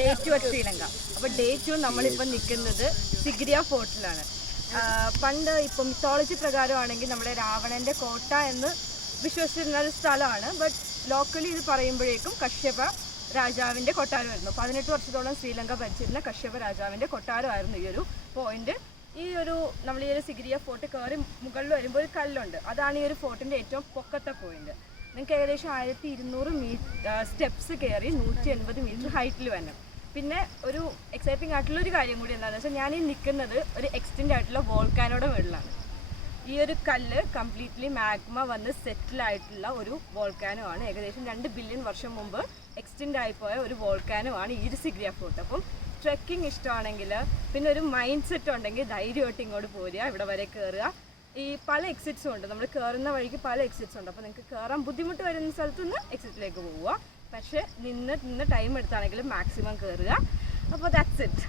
Day 2 at Sri Lanka. അപ്പോൾ day 2 നമ്മളിപ്പോൾ നിൽക്കുന്നത് സിഗ്രിയ ഫോർട്ടിലാണ്. പണ്ട് ഇപ്പോൾ മിത്തോളജി പ്രകാരമാണെങ്കിൽ നമ്മുടെ രാവണൻ്റെ കോട്ട എന്ന് വിശ്വസിച്ചിരുന്ന ഒരു സ്ഥലമാണ്. ബട്ട് ലോക്കലി ഇത് പറയുമ്പോഴേക്കും കശ്യപ രാജാവിൻ്റെ കൊട്ടാരമായിരുന്നു. 18 വർഷത്തോളം ശ്രീലങ്ക ഭരിച്ചിരുന്ന കശ്യപ രാജാവിൻ്റെ കൊട്ടാരമായിരുന്നു ഈ ഒരു പോയിന്റ്. ഈ നമ്മൾ ഈ ഒരു സിഗ്രിയ ഫോർട്ട് കയറി മുകളിൽ വരുമ്പോൾ ഒരു കല്ലുണ്ട്. അതാണ് ഈ ഒരു ഫോർട്ടിൻ്റെ ഏറ്റവും പൊക്കത്തെ പോയിന്റ്. നിങ്ങൾക്ക് ഏകദേശം 1200 സ്റ്റെപ്സ് കയറി 180 മീറ്റർ ഹൈറ്റിൽ വരണം. പിന്നെ ഒരു എക്സൈറ്റിംഗ് ആയിട്ടുള്ളൊരു കാര്യം കൂടി എന്താണെന്ന് വെച്ചാൽ ഞാൻ ഈ നിൽക്കുന്നത് ഒരു എക്സ്റ്റെൻഡ് ആയിട്ടുള്ള വോൾക്കാനോടെ മുകളിലാണ്. ഈ ഒരു കല്ല് കംപ്ലീറ്റ്ലി മാഗ്മ വന്ന് സെറ്റിലായിട്ടുള്ള ഒരു വോൾക്കാനോ ആണ്. ഏകദേശം 2 ബില്യൺ വർഷം മുമ്പ് എക്സ്റ്റെൻഡ് ആയിപ്പോയ ഒരു വോൾക്കാനോ ആണ് ഈ ഒരു സിഗ്രിയ ഫോർട്ട്. അപ്പം ട്രെക്കിംഗ് ഇഷ്ടമാണെങ്കിൽ പിന്നെ ഒരു മൈൻഡ് സെറ്റ് ഉണ്ടെങ്കിൽ ധൈര്യമായിട്ട് ഇങ്ങോട്ട് പോരുക, ഇവിടെ വരെ കയറുക. ഈ പല എക്സിറ്റ്സും ഉണ്ട്, നമ്മൾ കയറുന്ന വഴിക്ക് പല എക്സിറ്റ്സ് ഉണ്ട്. അപ്പോൾ നിങ്ങൾക്ക് കയറാൻ ബുദ്ധിമുട്ട് വരുന്ന സ്ഥലത്ത് നിന്ന് എക്സിറ്റിലേക്ക് പോവുക. പക്ഷേ നിന്ന് ടൈം എടുത്താണെങ്കിലും മാക്സിമം കയറുക. അപ്പോൾ ദാറ്റ്സ് ഇറ്റ്.